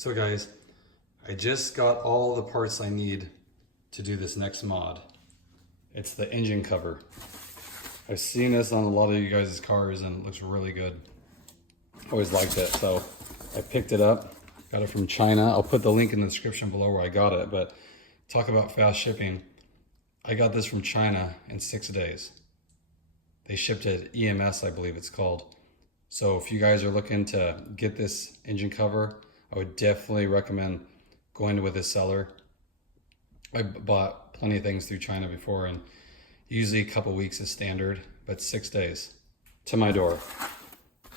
So guys, I just got all the parts I need to do this next mod. It's the engine cover. I've seen this on a lot of you guys' cars and it looks really good. Always liked it, so I picked it up. Got it from China. I'll put the link in the description below where I got it, but talk about fast shipping. I got this from China in 6 days. They shipped it EMS, I believe it's called. So if you guys are looking to get this engine cover, I would definitely recommend going with this seller. I bought plenty of things through China before, and usually a couple weeks is standard, but 6 days to my door.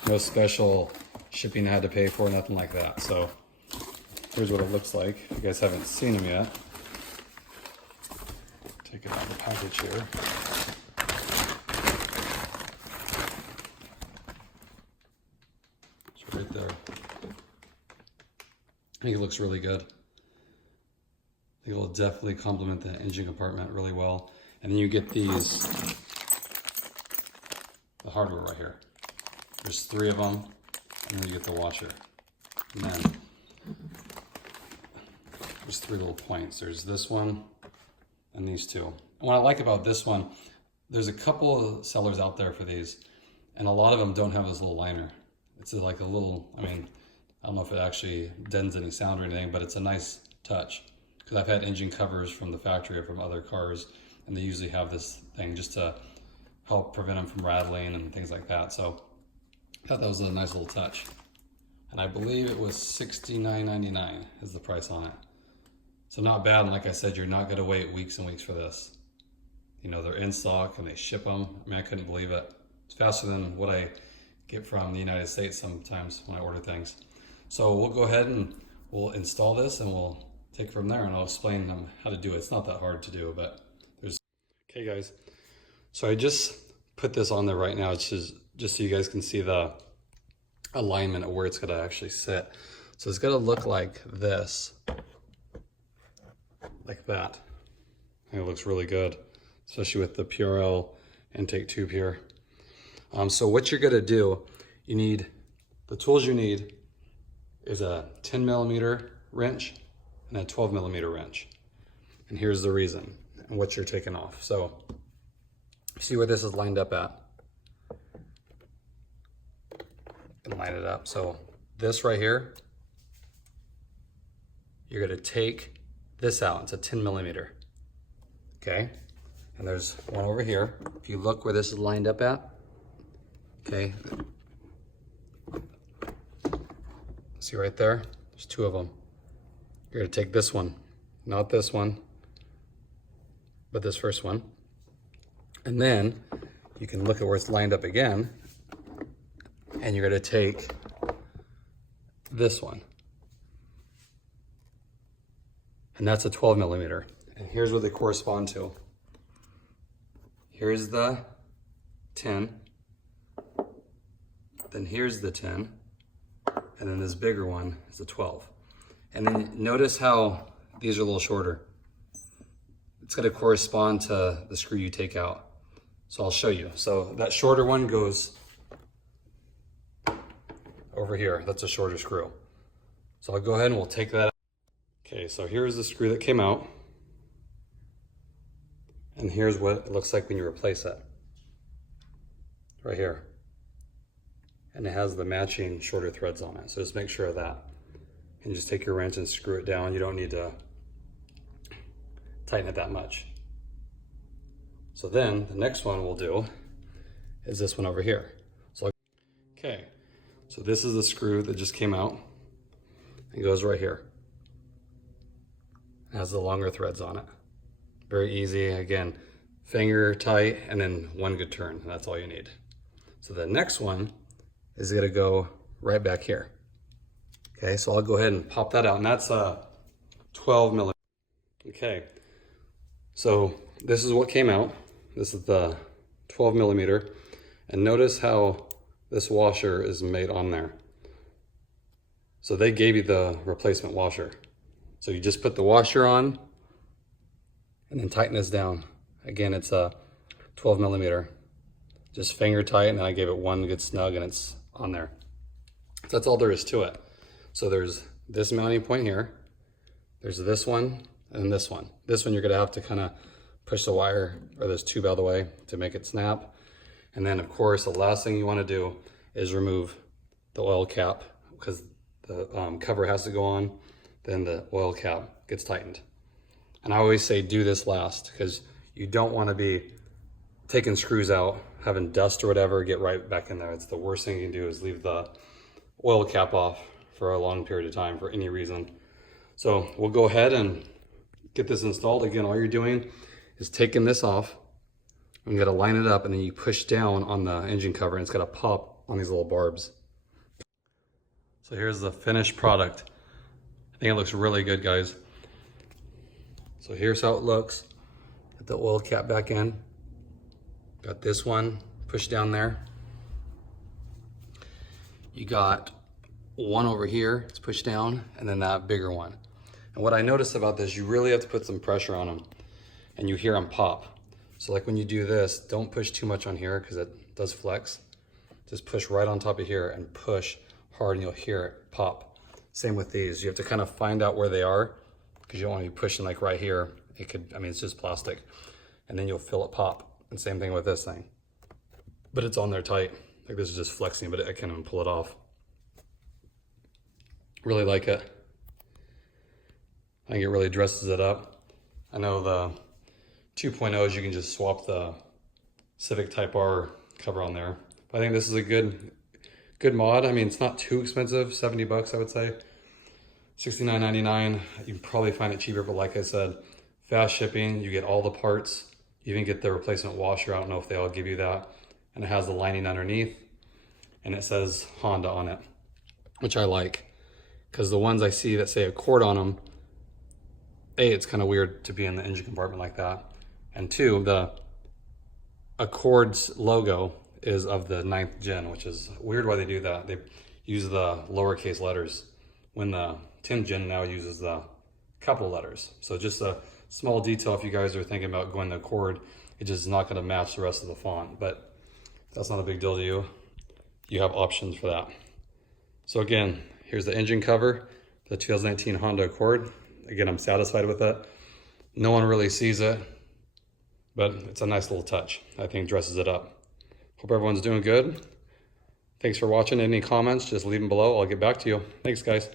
No special shipping I had to pay for, nothing like that. So here's what it looks like. If you guys haven't seen them yet, take it out of the package here. It's right there. I think it looks really good. I think it'll definitely complement the engine compartment really well. And then you get these, the hardware right here. There's 3 of them, and then you get the washer. And then there's 3 little points. There's this one and these 2. And what I like about this one, there's a couple of sellers out there for these, and a lot of them don't have this little liner. It's like a little, I don't know if it actually dents any sound or anything, but it's a nice touch. Because I've had engine covers from the factory or from other cars, and they usually have this thing just to help prevent them from rattling and things like that. So I thought that was a nice little touch. And I believe it was $69.99 is the price on it. So not bad, and like I said, you're not gonna wait weeks and weeks for this. You know, they're in stock and they ship them. I couldn't believe it. It's faster than what I get from the United States sometimes when I order things. So we'll go ahead and we'll install this and we'll take it from there, and I'll explain them how to do it. It's not that hard to do, but there's... Okay guys, so I just put this on there right now. It's just so you guys can see the alignment of where it's gonna actually sit. So it's gonna look like this, like that. And it looks really good, especially with the Purell intake tube here. So what you're gonna do, you need, the tools you need is a 10mm wrench and a 12mm wrench. And here's the reason and what you're taking off. So see where this is lined up at? And line it up. So this right here, you're gonna take this out. It's a 10mm. Okay? And there's one over here. If you look where this is lined up at, okay, see right there? There's 2 of them. You're gonna take this one, not this one, but this first one. And then you can look at where it's lined up again, and you're gonna take this one. And that's a 12mm. And here's what they correspond to. Here's the 10, then here's the 10, and then this bigger one is the 12. And then notice how these are a little shorter. It's gonna correspond to the screw you take out. So I'll show you. So that shorter one goes over here. That's a shorter screw. So I'll go ahead and we'll take that out. Okay, so here's the screw that came out. And here's what it looks like when you replace it. Right here. And it has the matching shorter threads on it. So just make sure of that. And just take your wrench and screw it down. You don't need to tighten it that much. So then the next one we'll do is this one over here. So, okay, so this is the screw that just came out. It goes right here. It has the longer threads on it. Very easy, again, finger tight and then one good turn, and that's all you need. So the next one is gonna go right back here. Okay, so I'll go ahead and pop that out, and that's a 12mm. Okay, so this is what came out. This is the 12mm, and notice how this washer is made on there. So they gave you the replacement washer. So you just put the washer on and then tighten this down. Again, it's a 12mm. Just finger tight, and then I gave it one good snug and it's on there. So that's all there is to it. So there's this mounting point here. There's this one and this one. This one you're gonna have to kind of push the wire or this tube out of the way to make it snap. And then of course, the last thing you wanna do is remove the oil cap because the cover has to go on, then the oil cap gets tightened. And I always say do this last because you don't wanna be taking screws out, having dust or whatever, get right back in there. It's the worst thing you can do is leave the oil cap off for a long period of time for any reason. So we'll go ahead and get this installed. Again, all you're doing is taking this off. You gotta line it up and then you push down on the engine cover and it's gotta pop on these little barbs. So here's the finished product. I think it looks really good, guys. So here's how it looks. Get the oil cap back in. Got this one pushed down there. You got one over here, it's pushed down, and then that bigger one. And what I noticed about this, you really have to put some pressure on them and you hear them pop. So like when you do this, don't push too much on here because it does flex. Just push right on top of here and push hard and you'll hear it pop. Same with these. You have to kind of find out where they are because you don't want to be pushing like right here. It could, I mean, it's just plastic. And then you'll feel it pop. And same thing with this thing. But it's on there tight. Like this is just flexing, but I can't even pull it off. Really like it. I think it really dresses it up. I know the 2.0s, you can just swap the Civic Type R cover on there. But I think this is a good mod. I mean, it's not too expensive, 70 bucks, I would say. $69.99. You can probably find it cheaper, but like I said, fast shipping, you get all the parts. You even get the replacement washer. I don't know if they all give you that. And it has the lining underneath and it says Honda on it, which I like. Because the ones I see that say Accord on them, A, it's kind of weird to be in the engine compartment like that. And two, the Accord's logo is of the 9th gen, which is weird why they do that. They use the lowercase letters when the 10th gen now uses the capital letters. So just a small detail if you guys are thinking about going to Accord, it just is not going to match the rest of the font, but that's not a big deal to you. You have options for that. So again, here's the engine cover, the 2019 Honda Accord. Again, I'm satisfied with it. No one really sees it, but it's a nice little touch. I think dresses it up. Hope everyone's doing good. Thanks for watching. Any comments, just leave them below. I'll get back to you. Thanks, guys.